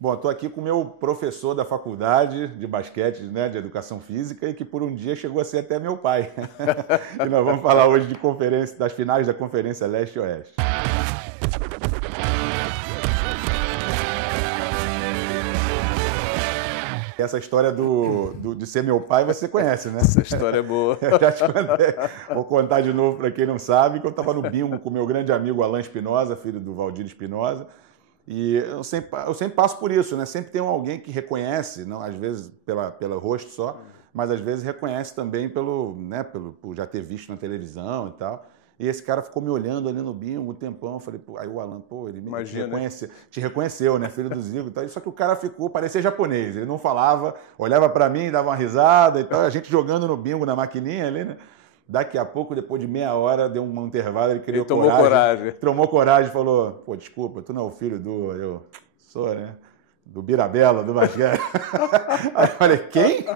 Bom, estou aqui com o meu professor da faculdade de basquete, né, de educação física, e que por um dia chegou a ser até meu pai. E nós vamos falar hoje de conferência, das finais da Conferência Leste e Oeste. Essa história de ser meu pai você conhece, né? Essa história é boa. Eu já te contei. Vou contar de novo para quem não sabe, que eu estava no bingo com o meu grande amigo Alain Espinosa, filho do Valdir Espinosa. E eu sempre passo por isso, né? Sempre tem alguém que reconhece, não, às vezes pelo rosto só, mas às vezes reconhece também por já ter visto na televisão e tal. E esse cara ficou me olhando ali no bingo um tempão. Eu falei, aí o Alan, ele me te reconheceu, né? Filho do Zico e tal. Só que o cara parecia japonês. Ele não falava, olhava pra mim, dava uma risada e tal. A gente jogando no bingo na maquininha ali, né? Daqui a pouco, depois de meia hora, deu um intervalo, ele criou coragem. Tomou coragem e falou, desculpa, tu não é o filho do... Eu sou, né? Do Birabella, do basquete. Aí eu falei, quem?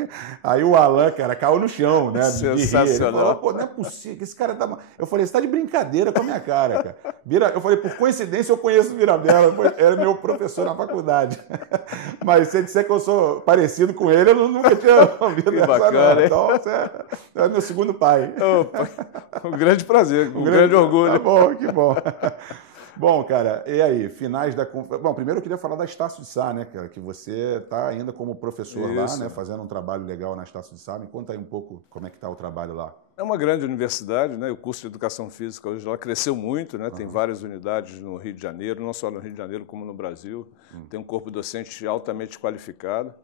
Aí o Alan, cara, caiu no chão, né? Sensacional. Ele falou, não é possível que esse cara tá... Eu falei, você tá de brincadeira com a minha cara, cara. Eu falei, por coincidência eu conheço o Birabella, era meu professor na faculdade. Mas se você disser que eu sou parecido com ele, eu nunca tinha ouvido essa bacana, não. Então, você é meu segundo pai. Um grande prazer, um grande orgulho. Tá bom, que bom. Bom, cara, e aí, finais da... Bom, primeiro eu queria falar da Estácio de Sá, né, cara, que você está ainda como professor lá, né, fazendo um trabalho legal na Estácio de Sá. Me conta aí um pouco como é que está o trabalho lá. É uma grande universidade, né, o curso de Educação Física hoje lá cresceu muito, né, tem várias unidades no Rio de Janeiro, não só no Rio de Janeiro como no Brasil. Tem um corpo docente altamente qualificado.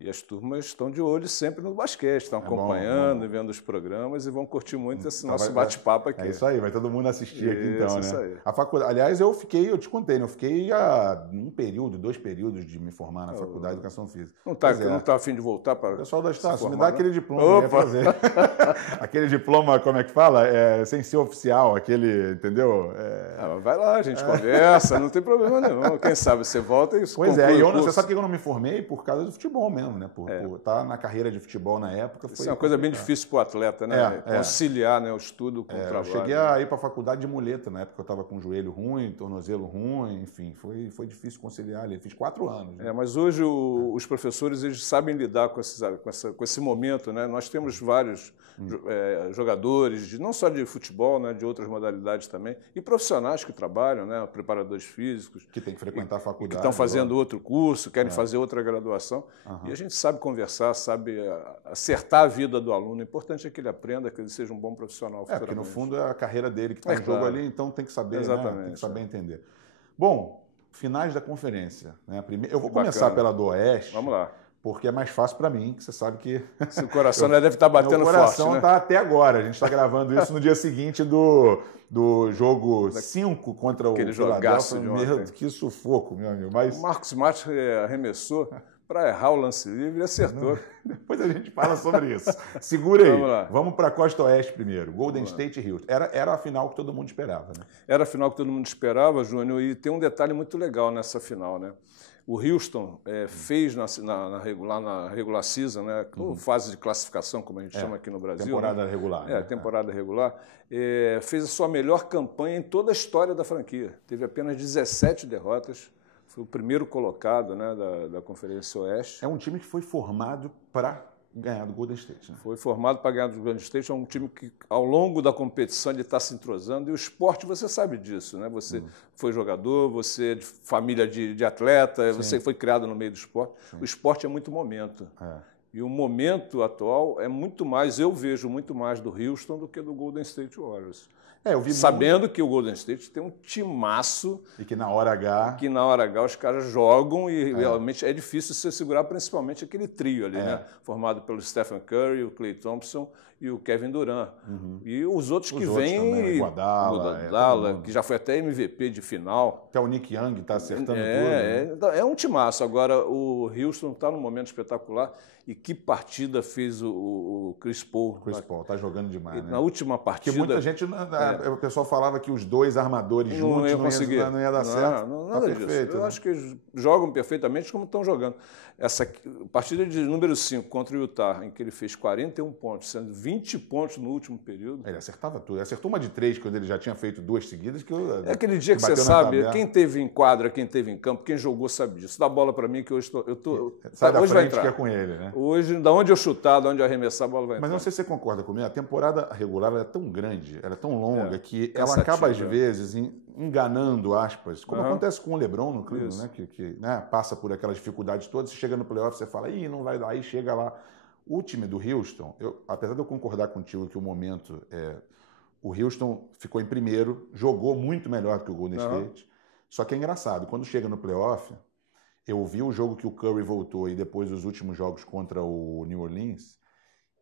E as turmas estão de olho sempre no basquete, estão acompanhando, vendo os programas e vão curtir muito esse nosso bate-papo aqui. É isso aí, vai todo mundo assistir aqui então, né? Isso aí. A faculdade, aliás, eu te contei, né? Eu fiquei há 2 períodos de me formar na Faculdade de Educação Física. Não está a fim de voltar para... Pessoal da Estácio, me dá aquele diploma. Fazer. Aquele diploma, como é que fala? Sem ser oficial, aquele, entendeu? Vai lá, a gente conversa, não tem problema nenhum. Quem sabe você volta e Pois é, você sabe que eu não me formei por causa do futebol mesmo, né? Por estar na carreira de futebol na época. Isso é uma coisa bem difícil para o atleta, né? Conciliar, né, o estudo com o trabalho. Eu cheguei a ir para a faculdade de muleta, na época eu estava com o joelho ruim, tornozelo ruim, enfim, foi difícil conciliar ali. Fiz 4 anos. Né? Mas hoje os professores eles sabem lidar com esse momento, né? Nós temos vários jogadores, não só de futebol, né, de outras modalidades também, e profissionais que trabalham, né, preparadores físicos. Que tem que frequentar a faculdade. Que estão fazendo outro curso, querem fazer outra graduação. E a gente sabe conversar, sabe acertar a vida do aluno. O importante é que ele aprenda, que ele seja um bom profissional futuramente. Porque no fundo é a carreira dele que está em jogo ali, então tem que saber, exatamente, né? Tem que saber entender. Bom, finais da conferência. Né? Eu vou começar pela do Oeste. Vamos lá. Porque é mais fácil para mim, que você sabe que... O coração deve estar batendo forte, né? O coração está até agora. A gente está gravando isso no dia seguinte do jogo 5 contra o Philadelphia. Que sufoco, meu amigo. Mas... O Marcos Smart arremessou para errar o lance livre e acertou. Depois a gente fala sobre isso. Segura aí. Vamos para a Costa Oeste primeiro. Golden State e Houston. Era a final que todo mundo esperava, né? Era a final que todo mundo esperava, Júnior, e tem um detalhe muito legal nessa final, né? O Houston fez na regular season, né, fase de classificação, como a gente chama aqui no Brasil. Temporada regular. Temporada regular. Fez a sua melhor campanha em toda a história da franquia. Teve apenas 17 derrotas. Foi o primeiro colocado, né, da Conferência Oeste. É um time que foi formado para ganhar do Golden State. Né? Foi formado para ganhar do Golden State. É um time que, ao longo da competição, ele está se entrosando. E o esporte, você sabe disso, né? Você foi jogador, você é de família de atleta, você foi criado no meio do esporte. O esporte é muito momento. E o momento atual é muito mais, eu vejo muito mais do Houston do que do Golden State Warriors. Sabendo que o Golden State tem um timaço. E que na hora H... Que na hora H os caras jogam e realmente é difícil se segurar, principalmente aquele trio ali, né? Formado pelo Stephen Curry, o Klay Thompson e o Kevin Durant. E os outros que vêm... O Guadala, que já foi até MVP de final. Até o Nick Young está acertando tudo. Né? É um timaço. Agora, o Houston está num momento espetacular. E que partida fez o Chris Paul. Chris Paul tá jogando demais, né? Na última partida... Porque muita gente... O pessoal falava que os dois armadores juntos não ia dar certo. Não, nada disso. Perfeito, eu acho que eles jogam perfeitamente como estão jogando. Essa partida de número 5 contra o Utah, em que ele fez 41 pontos, sendo 20 pontos no último período. Ele acertava tudo. Ele acertou uma de 3 quando ele já tinha feito 2 seguidas. É aquele dia que você sabe, quem teve em quadra, quem teve em campo, quem jogou sabe disso. Dá bola para mim que hoje hoje vai entrar. Que é com ele, né? Hoje, da onde eu chutar, da onde eu arremessar, a bola vai entrar. Mas não sei se você concorda comigo, a temporada regular é tão grande, ela é tão longa, que ela acaba, às vezes, enganando, aspas, como acontece com o LeBron no Cleveland, né? Que passa por aquelas dificuldades todas, você chega no playoff, você fala, ih, não vai dar, aí chega lá. O time do Houston, apesar de eu concordar contigo que o momento o Houston ficou em primeiro, jogou muito melhor que o Golden State, só que é engraçado, quando chega no playoff, eu vi o jogo que o Curry voltou e depois os últimos jogos contra o New Orleans,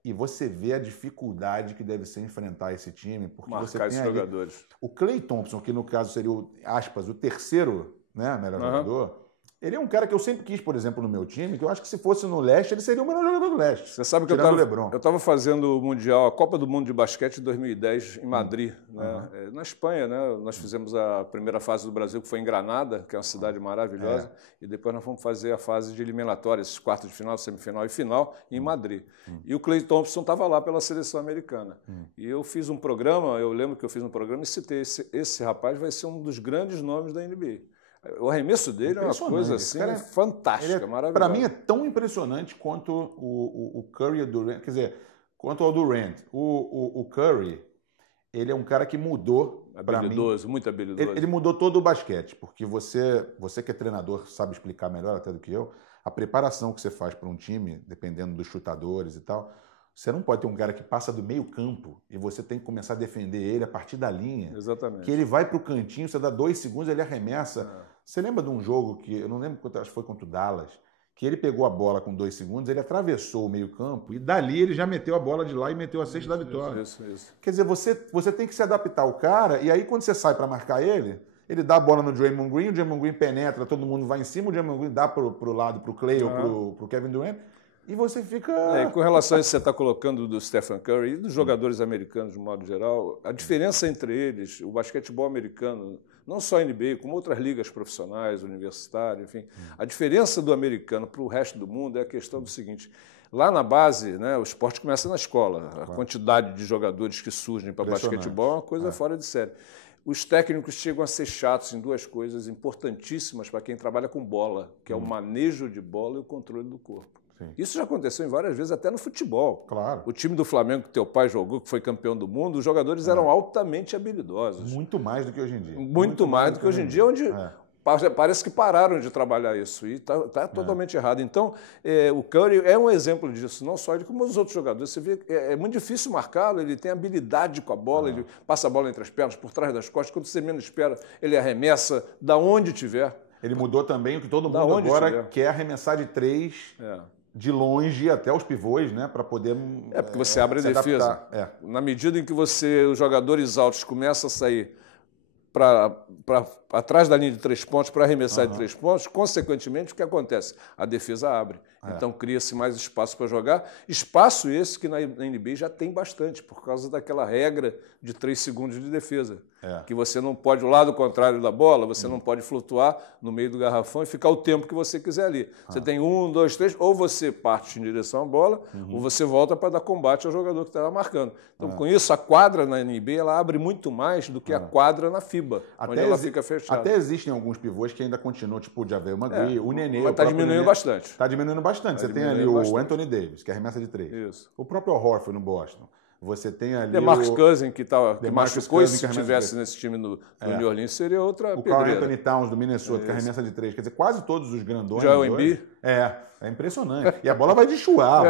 e você vê a dificuldade que deve ser enfrentar esse time, porque marcar você tem esses jogadores. O Klay Thompson, que no caso seria, aspas, o terceiro, né, melhor jogador, ele é um cara que eu sempre quis, por exemplo, no meu time, que eu acho que se fosse no leste, ele seria o melhor jogador do leste. Você sabe que eu estava fazendo o Mundial, a Copa do Mundo de Basquete de 2010 em Madrid, né? Na Espanha, né? Nós fizemos a primeira fase do Brasil, que foi em Granada, que é uma cidade maravilhosa, e depois nós fomos fazer a fase de eliminatórias, esses quartos de final, semifinal e final, em Madrid. E o Klay Thompson estava lá pela seleção americana. E eu fiz um programa, eu lembro que eu fiz um programa e citei, esse rapaz vai ser um dos grandes nomes da NBA. O arremesso dele é uma coisa assim, fantástica, maravilhosa. Para mim é tão impressionante quanto o Curry e o Durant, quer dizer, quanto ao Durant. O Curry, ele é um cara que mudou para mim. Muito habilidoso. Ele mudou todo o basquete, porque você que é treinador sabe explicar melhor até do que eu, a preparação que você faz para um time, dependendo dos chutadores e tal, você não pode ter um cara que passa do meio campo e você tem que começar a defender ele a partir da linha. Exatamente. Que ele vai para o cantinho, você dá 2 segundos, ele arremessa. Você lembra de um jogo que, eu não lembro, acho que foi contra o Dallas, que ele pegou a bola com 2 segundos, ele atravessou o meio campo e dali ele já meteu a bola de lá e meteu a cesta da vitória. Isso. Quer dizer, você tem que se adaptar ao cara e aí quando você sai para marcar ele dá a bola no Draymond Green, o Draymond Green penetra, todo mundo vai em cima, o Draymond Green dá pro lado, pro Klay ou pro Kevin Durant. E você fica... com relação a isso que você está colocando do Stephen Curry e dos jogadores americanos, de modo geral, a diferença entre eles, o basquetebol americano, não só a NBA, como outras ligas profissionais, universitárias, enfim, a diferença do americano para o resto do mundo é a questão do seguinte: lá na base, né, o esporte começa na escola, a quantidade de jogadores que surgem para basquetebol é uma coisa fora de série. Os técnicos chegam a ser chatos em 2 coisas importantíssimas para quem trabalha com bola, que é o manejo de bola e o controle do corpo. Isso já aconteceu em várias vezes, até no futebol. Claro. O time do Flamengo que teu pai jogou, que foi campeão do mundo, os jogadores eram altamente habilidosos. Muito mais do que hoje em dia. Muito mais do que hoje em dia, onde parece que pararam de trabalhar isso e está totalmente errado. Então, o Curry é um exemplo disso, não só ele, como os outros jogadores. Você vê que é muito difícil marcá-lo, ele tem habilidade com a bola, ele passa a bola entre as pernas, por trás das costas, quando você menos espera, ele arremessa da onde tiver. Ele mudou também o que todo mundo agora quer arremessar de 3... de longe até os pivôs, né, para poder porque você abre a defesa. Na medida em que os jogadores altos começam a sair para atrás da linha de 3 pontos para arremessar de 3 pontos, consequentemente, o que acontece? A defesa abre. Então, cria-se mais espaço para jogar. Espaço esse que na NBA já tem bastante, por causa daquela regra de 3 segundos de defesa. Que você não pode, do lado contrário da bola, você não pode flutuar no meio do garrafão e ficar o tempo que você quiser ali. Você tem 1, 2, 3, ou você parte em direção à bola, ou você volta para dar combate ao jogador que estava marcando. Então, com isso, a quadra na NBA ela abre muito mais do que a quadra na FIBA, onde ela fica fechada. Até existem alguns pivôs que ainda continuam, tipo o Javel Magui, o Nenê. Mas está diminuindo bastante. Está diminuindo bastante. Você tem ali o Anthony Davis, que arremessa de 3. Isso. O próprio Horford no Boston. Você tem ali DeMarcus Cousins, que machucou, se estivesse nesse time do New Orleans, seria outra pedreira. O Karl Anthony Towns, do Minnesota, que arremessa de 3. Quer dizer, quase todos os grandões... Joel Embiid. É impressionante. E a bola vai de chuar.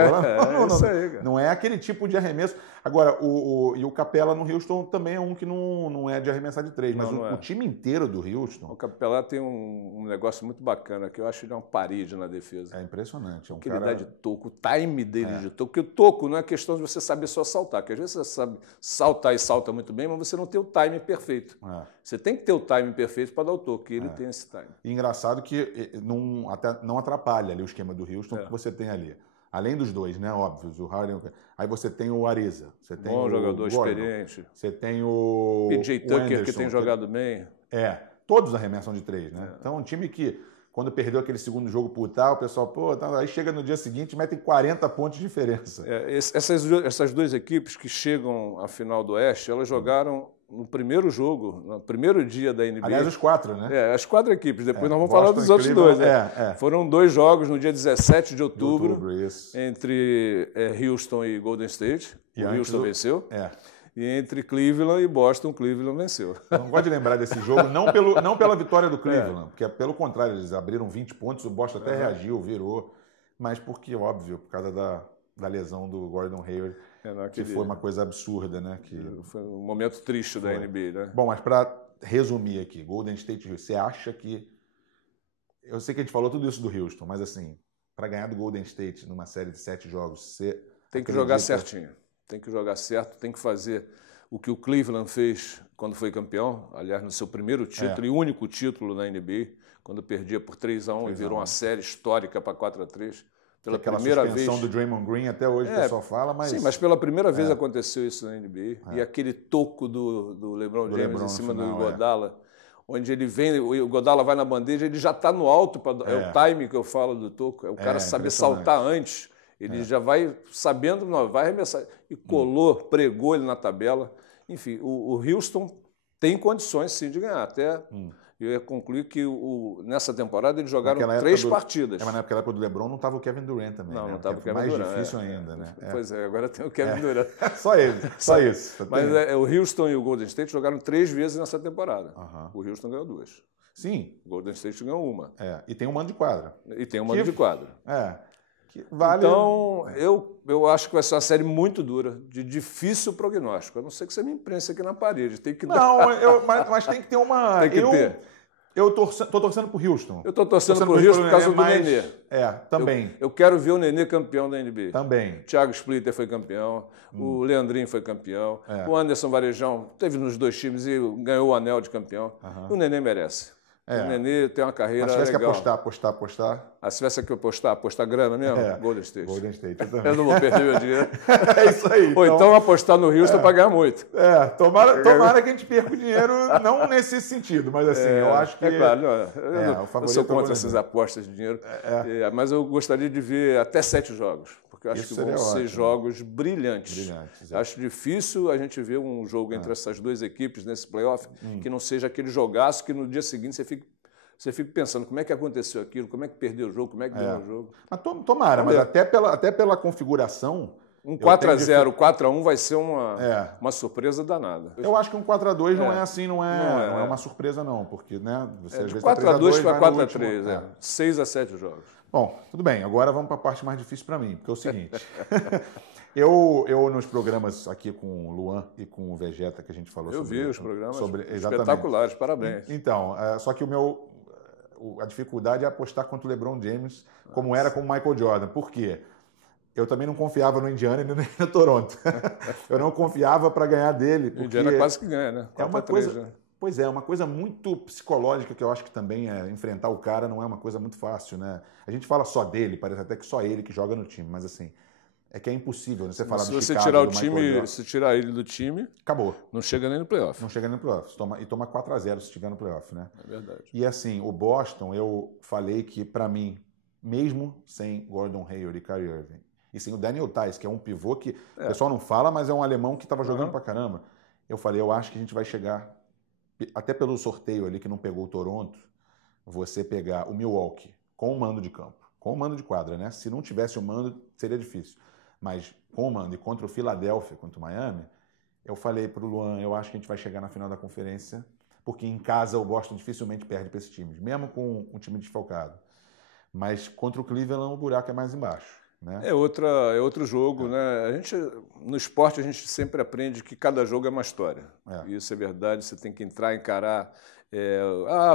Não é aquele tipo de arremesso. Agora, o Capela no Houston também é um que não é de arremessar de 3, mas o time inteiro do Houston... O Capela tem um negócio muito bacana, que eu acho que ele é uma parede na defesa. É impressionante. Ele dá de toco, o time dele de toco. Porque o toco não é questão de você saber só saltar, porque às vezes você sabe saltar e salta muito bem, mas você não tem o time perfeito. Você tem que ter o time perfeito para dar o toque, e ele tem esse time. E engraçado que até não atrapalha ali o esquema do Houston, que você tem ali Além dos dois, né? Óbvios, o Harden. Aí você tem o Ariza. Você tem Bom o jogador Gordon, experiente. Você tem o PJ Tucker, Anderson, que tem jogado bem. Todos arremessam de 3, né? Então, um time que, quando perdeu aquele segundo jogo por tal, o pessoal, pô, tá, aí chega no dia seguinte e metem 40 pontos de diferença. Essas duas equipes que chegam à final do Oeste, elas jogaram no primeiro jogo, no primeiro dia da NBA. Aliás, os 4, né? As 4 equipes. Depois nós vamos Boston, falar dos outros Cleveland, 2. Né? Foram 2 jogos no dia 17 de outubro entre Houston e Golden State. E o Houston venceu. E entre Cleveland e Boston, Cleveland venceu. Eu não gosto de lembrar desse jogo, não pela vitória do Cleveland, porque pelo contrário, eles abriram 20 pontos, o Boston até reagiu, virou, mas porque, óbvio, por causa da lesão do Gordon Hayward, que foi uma coisa absurda, né? Foi um momento triste da NBA, né? Bom, mas para resumir aqui, Golden State, você acha que... Eu sei que a gente falou tudo isso do Houston, mas assim, para ganhar do Golden State numa série de 7 jogos, você tem que jogar certinho. Tem que jogar certo, tem que fazer o que o Cleveland fez quando foi campeão, aliás, no seu primeiro título e único título na NBA, quando perdia por 3-1 e virou uma série histórica para 4-3. Pela primeira vez. Aquela suspensão do Draymond Green, até hoje o pessoal fala, mas... Sim, mas pela primeira vez aconteceu isso na NBA. E aquele toco do LeBron James em cima do Iguodala, onde ele vem, o Iguodala vai na bandeja, ele já está no alto, é o time que eu falo do toco, é o cara saber saltar antes. Ele já vai sabendo, vai arremessar. E colou, pregou ele na tabela. Enfim, o Houston tem condições, sim, de ganhar. Até eu ia concluir que nessa temporada eles jogaram 3 partidas. Mas na época do LeBron não estava o Kevin Durant também. Não, né? não estava o Kevin mais Durant. Mais difícil ainda, né? Pois é, agora tem o Kevin Durant. Só ele, só isso. Mas o Houston e o Golden State jogaram 3 vezes nessa temporada. O Houston ganhou 2. Sim. O Golden State ganhou 1. E tem um mando de quadra. E tem um mando de quadra. Vale... Então, eu acho que vai ser uma série muito dura, de difícil prognóstico. A não ser que você me imprense aqui na parede. Tem que mas tem que ter uma... Tem que ter. Eu estou torcendo para o Houston. Eu estou torcendo para o Houston por causa do Nenê. Também. Eu quero ver o Nenê campeão da NBA. Também. Thiago Splitter foi campeão, o Leandrinho foi campeão, o Anderson Varejão teve nos 2 times e ganhou o anel de campeão. O Nenê merece. O Nenê tem uma carreira legal. Mas se tivesse que apostar... Se tivesse que apostar grana mesmo? Golden State. Golden State, eu não vou perder meu dinheiro. É isso aí. Ou então apostar no Houston para ganhar muito. Tomara que a gente perca o dinheiro, não nesse sentido, mas assim, eu acho que... claro, eu sou contra essas apostas de dinheiro, mas eu gostaria de ver até 7 jogos, porque eu acho que vão ser jogos brilhantes. Acho difícil a gente ver um jogo entre essas 2 equipes nesse playoff que não seja aquele jogaço que no dia seguinte você fica pensando como é que aconteceu aquilo, como é que perdeu o jogo, como é que ganhou o jogo. Mas tomara, mas até pela configuração... Um 4-0, 4-1 vai ser uma surpresa danada. Eu acho que um 4-2 não é assim, não é uma surpresa não, porque né, você às vezes 4-2 para 4-3, 6-7 jogos. Bom, tudo bem, agora vamos para a parte mais difícil para mim, porque é o seguinte... Eu nos programas aqui com o Luan e com o Vegeta que a gente falou sobre... Eu vi os programas exatamente. Espetaculares, parabéns. Então, só que a dificuldade é apostar contra o LeBron James, como era com o Michael Jordan. Por quê? Eu também não confiava no Indiana e nem no Toronto. Eu não confiava para ganhar dele. Porque o Indiana quase que ganha, né? 4-3, né? Pois é, uma coisa muito psicológica que eu acho que também enfrentar o cara não é uma coisa muito fácil, né? A gente fala só dele, parece até que só ele que joga no time, mas assim, é que é impossível, né? Você falar do Chicago, tirar o time, se tirar ele do time, acabou. Não chega nem no playoff. Não chega nem no playoff. E toma 4-0 se estiver no playoff, né? É verdade. E assim, o Boston, eu falei que para mim, mesmo sem Gordon Hayward e Kyrie Irving, e sem o Daniel Theis, que é um pivô que o pessoal não fala, mas é um alemão que estava jogando pra caramba. Eu falei, eu acho que a gente vai chegar, até pelo sorteio ali que não pegou o Toronto, você pegar o Milwaukee com o mando de campo, com o mando de quadra, né? Se não tivesse o mando, seria difícil. Mas com o mando e contra o Philadelphia, contra o Miami, eu falei para o Luan, eu acho que a gente vai chegar na final da conferência, porque em casa o Boston dificilmente perde para esses times, mesmo com um time desfalcado. Mas contra o Cleveland o buraco é mais embaixo. Né? É outro jogo, né? No esporte a gente sempre aprende que cada jogo é uma história. Isso é verdade, você tem que entrar, encarar.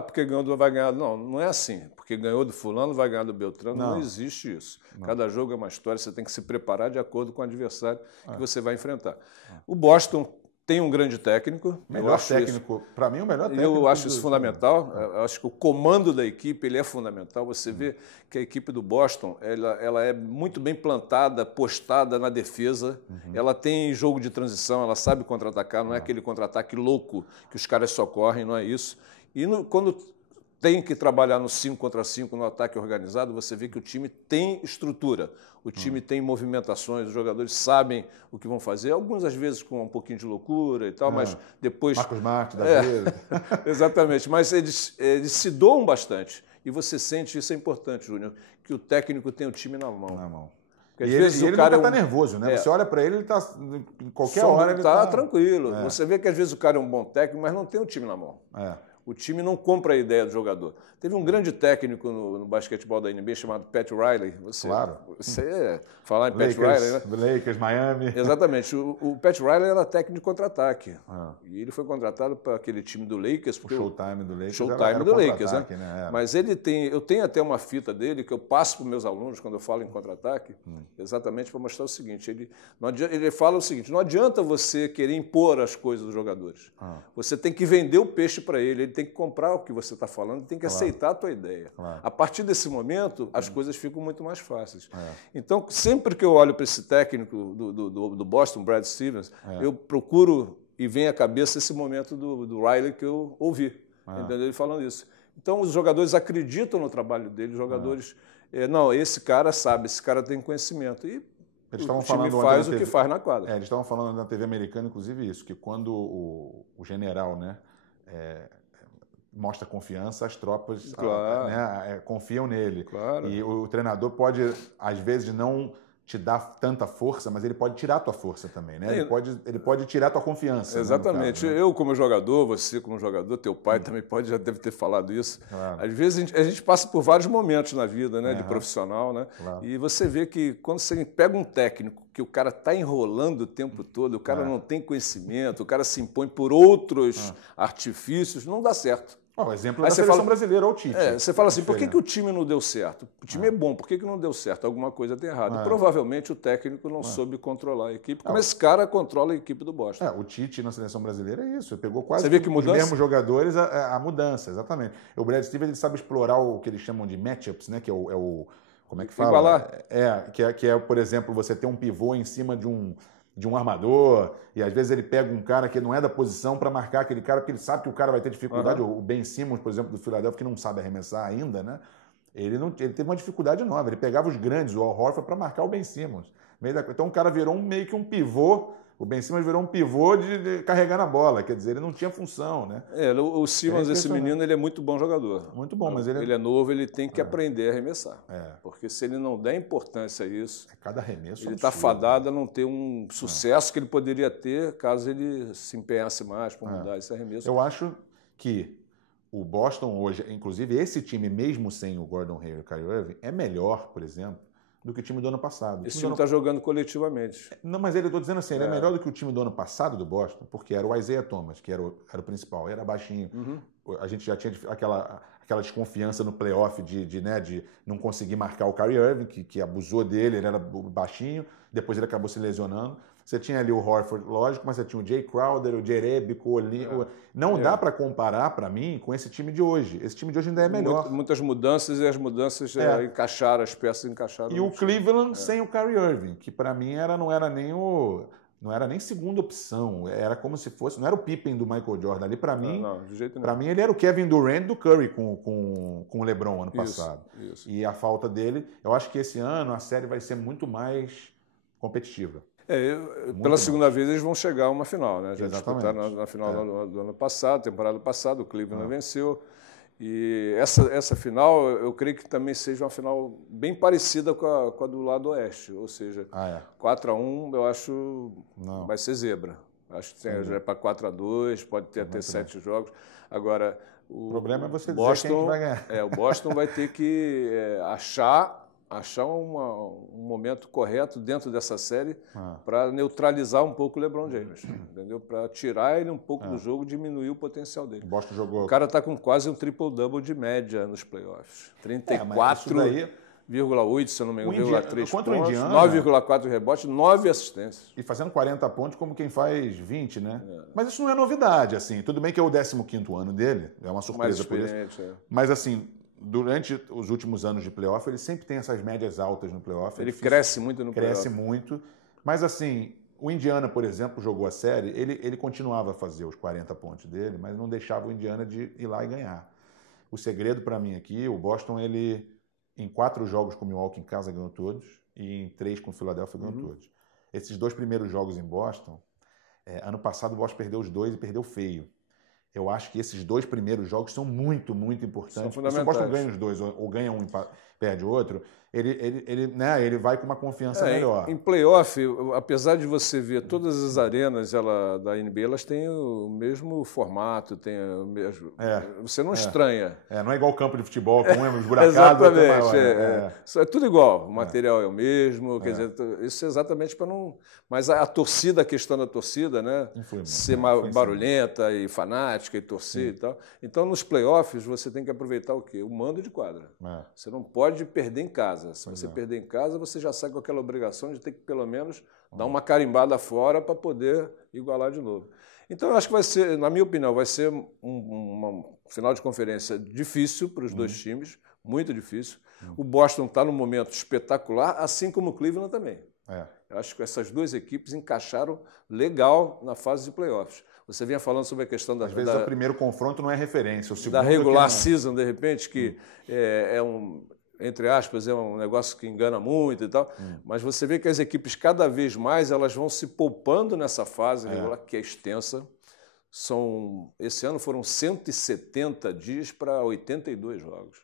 Porque ganhou vai ganhar. Não, não é assim. Porque ganhou do fulano, vai ganhar do Beltrano. Não existe isso. Não. Cada jogo é uma história, você tem que se preparar de acordo com o adversário que você vai enfrentar. O Boston tem um grande técnico. Melhor técnico, para mim, o melhor técnico. Eu acho isso fundamental. Eu acho que o comando da equipe ele é fundamental. Você vê que a equipe do Boston ela é muito bem plantada, postada na defesa. Ela tem jogo de transição, ela sabe contra-atacar, não é aquele contra-ataque louco que os caras só correm, não é isso. E quando tem que trabalhar no 5 contra 5, no ataque organizado, você vê que o time tem estrutura, o time tem movimentações, os jogadores sabem o que vão fazer, alguns às vezes com um pouquinho de loucura e tal, mas depois... Marcos Marques, da vida. Exatamente, mas eles se doam bastante. E você sente, isso é importante, Júnior, que o técnico tem o time na mão. Porque às vezes ele nunca está nervoso, né? Você olha para ele, ele está em qualquer hora ele está tranquilo. Você vê que às vezes o cara é um bom técnico, mas não tem o time na mão. O time não compra a ideia do jogador. Teve um grande técnico no basquetebol da NBA chamado Pat Riley. Você falar em Pat Riley, né? Do Lakers, Miami. Exatamente. O Pat Riley era técnico de contra-ataque. E ele foi contratado para aquele time do Lakers. O Showtime do Lakers. Showtime do Lakers, né? Mas eu tenho até uma fita dele que eu passo para os meus alunos quando eu falo em contra-ataque, exatamente para mostrar o seguinte. Ele fala o seguinte: não adianta você querer impor as coisas dos jogadores. Você tem que vender o peixe para ele tem que comprar o que você está falando, tem que aceitar a tua ideia. A partir desse momento, as coisas ficam muito mais fáceis. Então, sempre que eu olho para esse técnico do Boston, Brad Stevens, eu procuro e vem à cabeça esse momento do Riley que eu ouvi, entendeu? Ele falando isso. Então, os jogadores acreditam no trabalho dele, os jogadores... não, esse cara sabe, esse cara tem conhecimento. E eles o time faz o que faz na quadra. Eles estavam falando na TV americana, inclusive, isso, que quando o general, né, mostra confiança, as tropas confiam nele. E o treinador pode, às vezes, não te dar tanta força, mas ele pode tirar a tua força também, né? Ele pode tirar a tua confiança. Exatamente. Né, no caso, né? Eu, como jogador, você, como jogador, teu pai também já deve ter falado isso. Às vezes, a gente passa por vários momentos na vida, né, de profissional, né? E você vê que quando você pega um técnico que o cara está enrolando o tempo todo, o cara não tem conhecimento, o cara se impõe por outros artifícios, não dá certo. O exemplo da seleção brasileira, ou o Tite. Você fala assim, por que o time não deu certo? O time é bom, por que não deu certo? Alguma coisa tem errado. Provavelmente o técnico não soube controlar a equipe, como esse cara controla a equipe do Boston. O Tite na seleção brasileira é isso, ele pegou quase Você vê que os mesmos jogadores, a mudança, exatamente. O Brad Stevens ele sabe explorar o que eles chamam de matchups, né? Que é o como é que fala? Igualar. Que é, por exemplo, você ter um pivô em cima de um armador, e às vezes ele pega um cara que não é da posição para marcar aquele cara, porque ele sabe que o cara vai ter dificuldade. O Ben Simmons, por exemplo, do Philadelphia, que não sabe arremessar ainda, né? Ele teve uma dificuldade enorme. Ele pegava os grandes, o Al Horford, para marcar o Ben Simmons. Então o cara virou meio que um pivô. O Ben Simmons virou um pivô de carregar na bola, quer dizer, ele não tinha função, né? O Simmons, esse menino, ele é muito bom jogador. Muito bom, mas ele é novo, ele tem que aprender a arremessar. Porque se ele não der importância a isso, cada arremesso ele está fadado a não ter um sucesso que ele poderia ter caso ele se empenhasse mais para mudar esse arremesso. Eu acho que o Boston hoje, inclusive esse time, mesmo sem o Gordon Hayward e o Kyrie Irving, é melhor, por exemplo, do que o time do ano passado. Esse time está jogando coletivamente. Não, mas ele, eu estou dizendo assim, ele é melhor do que o time do ano passado do Boston, porque era o Isaiah Thomas, que era o principal, era baixinho. A gente já tinha aquela desconfiança no playoff de não conseguir marcar o Kyrie Irving, que abusou dele, ele era baixinho, depois ele acabou se lesionando. Você tinha ali o Horford, lógico, mas você tinha o Jay Crowder, o Jerebico, o Não dá para comparar, para mim, com esse time de hoje. Esse time de hoje ainda é melhor. Muitas mudanças, e as mudanças encaixaram, as peças encaixaram. E o Cleveland sem o Kyrie Irving, que para mim não era nem segunda opção. Era como se fosse... Não era o Pippen do Michael Jordan. Ali, para mim, de jeito nenhum. Para mim, ele era o Kevin Durant do Curry com o LeBron ano passado. Isso. E a falta dele... Eu acho que esse ano a série vai ser muito mais competitiva. Pela segunda vez eles vão chegar a uma final, né? Já Exatamente. disputaram na final do ano passado, temporada passada, o Cleveland venceu. E essa final, eu creio que também seja uma final bem parecida com a do lado oeste. Ou seja, 4-1, eu acho vai ser zebra. Acho que já é para 4-2, pode ter até 7 jogos. Agora, o problema é você dizer quem que vai ganhar. O Boston vai ter que achar um momento correto dentro dessa série para neutralizar um pouco o LeBron James, entendeu? Para tirar ele um pouco do jogo, diminuir o potencial dele. O cara está com quase um triple-double de média nos playoffs. 34... 9,8, se eu não me engano, 9,3 contra o pontos, Indiana, 9,4 rebotes, 9 assistências. E fazendo 40 pontos como quem faz 20, né? Mas isso não é novidade, assim. Tudo bem que é o 15º ano dele, é uma surpresa por isso. Mas, assim, durante os últimos anos de playoff, ele sempre tem essas médias altas no playoff. Ele cresce muito no playoff. Cresce muito. Mas, assim, o Indiana, por exemplo, jogou a série, ele continuava a fazer os 40 pontos dele, mas não deixava o Indiana de ir lá e ganhar. O segredo para mim aqui, o Boston, ele, em 4 jogos com o Milwaukee em casa, ganhou todos, e em 3 com o Philadelphia, ganhou todos. Esses 2 primeiros jogos em Boston, ano passado o Boston perdeu os 2 e perdeu feio. Eu acho que esses 2 primeiros jogos são muito, muito importantes. Se o Boston ganha os 2 ou ganha um e perde o outro, ele vai com uma confiança melhor. Em playoff, apesar de você ver todas as arenas da NBA, elas têm o mesmo formato, tem o mesmo. Você não estranha. Não é igual o campo de futebol, com um esburacado. Exatamente. É tudo igual. O material é o mesmo. Quer dizer, isso é exatamente para não. Mas a torcida, a questão da torcida, né? Ser barulhenta e fanática e torcer e tal. Então, nos playoffs, você tem que aproveitar o quê? O mando de quadra. Você não pode perder em casa. Se você perder em casa, você já sai com aquela obrigação de ter que, pelo menos, dar uma carimbada fora para poder igualar de novo. Então, eu acho que vai ser, na minha opinião, vai ser uma final de conferência difícil para os dois times, muito difícil. O Boston está num momento espetacular, assim como o Cleveland também. Eu acho que essas 2 equipes encaixaram legal na fase de playoffs. Você vinha falando sobre a questão da... Às vezes, o primeiro confronto não é referência. O segundo da regular season, de repente, que entre aspas, é um negócio que engana muito e tal, mas você vê que as equipes, cada vez mais, elas vão se poupando nessa fase regular, que é extensa. Esse ano foram 170 dias para 82 jogos.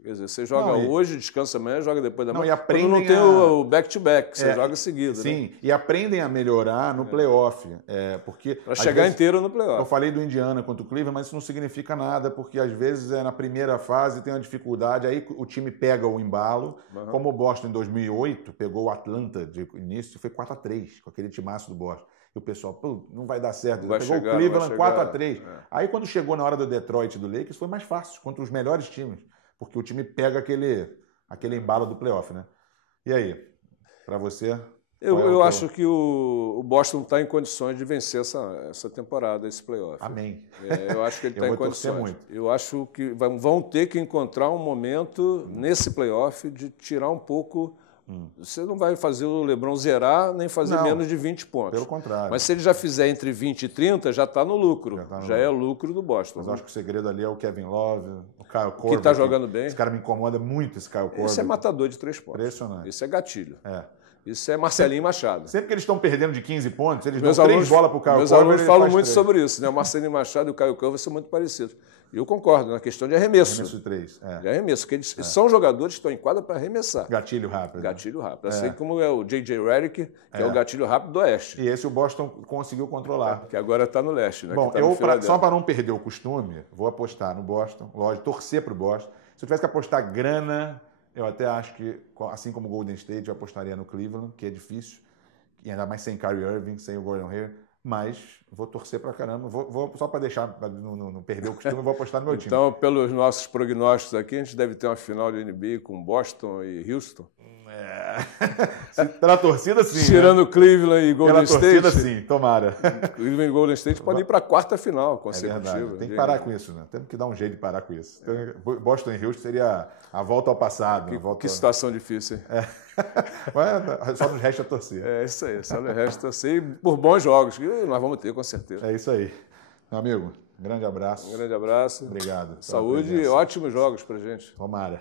Quer dizer, você joga hoje, descansa amanhã, joga depois da manhã. Quando não tem o back-to-back, você joga seguido. Sim, né? E aprendem a melhorar no playoff. Para chegar inteiro no playoff. Eu falei do Indiana contra o Cleveland, mas isso não significa nada, porque às vezes na primeira fase tem uma dificuldade, aí o time pega o embalo, como o Boston em 2008 pegou o Atlanta de início, foi 4-3, com aquele timaço do Boston. E o pessoal, não vai dar certo. Pegou o Cleveland 4-3. Aí quando chegou na hora do Detroit e do Lakers, foi mais fácil, contra os melhores times. Porque o time pega aquele embalo do playoff, né? E aí, para você? Eu acho que o Boston está em condições de vencer essa temporada, esse playoff. Amém. Eu acho que ele está em condições. Muito. Eu acho que vão ter que encontrar um momento nesse playoff de tirar um pouco. Você não vai fazer o LeBron zerar, nem fazer menos de 20 pontos. Pelo contrário. Mas se ele já fizer entre 20 e 30, já está no lucro. Já é lucro do Boston. Mas eu acho que o segredo ali é o Kevin Love, o Kyle Korver. Que está jogando bem. Esse cara me incomoda muito, esse Kyle Korver. Esse é matador de 3 pontos. Impressionante. Esse é gatilho. Isso é Marcelinho Machado. Sempre que eles estão perdendo de 15 pontos, eles dão 3 bolas para o Kyle Korver. Meus alunos falam muito sobre isso. Né? O Marcelinho Machado e o Kyle Korver são muito parecidos. E eu concordo, na questão de arremesso. Arremesso de 3. De arremesso, porque eles são jogadores que estão em quadra para arremessar. Gatilho rápido. Gatilho rápido. Assim como é o J.J. Redick, que é o gatilho rápido do Oeste. E esse o Boston conseguiu controlar. Que agora está no Leste. Né? Bom, só para não perder o costume, vou apostar no Boston. Lógico, torcer para o Boston. Se eu tivesse que apostar grana, eu até acho que, assim como o Golden State, eu apostaria no Cleveland, que é difícil. E ainda mais sem Kyrie Irving, sem o Gordon Hayward. Mas vou torcer pra caramba. Vou só para deixar, pra não perder o costume, eu vou apostar no meu time. Então, pelos nossos prognósticos aqui, a gente deve ter uma final de NBA com Boston e Houston. Pela torcida, sim. Tirando Cleveland e Golden State. Pela torcida, sim. Tomara. Cleveland e Golden State podem ir para a quarta final consecutiva. Verdade. Tem que parar com isso, né? Temos que dar um jeito de parar com isso. Então, Boston e Houston seria a volta ao passado. Que situação difícil, hein? Só nos resta torcer. É isso aí. Só nos resta torcer e por bons jogos, que nós vamos ter, com certeza. É isso aí. Meu amigo, grande abraço. Um grande abraço. Obrigado. Saúde e ótimos jogos pra gente. Tomara.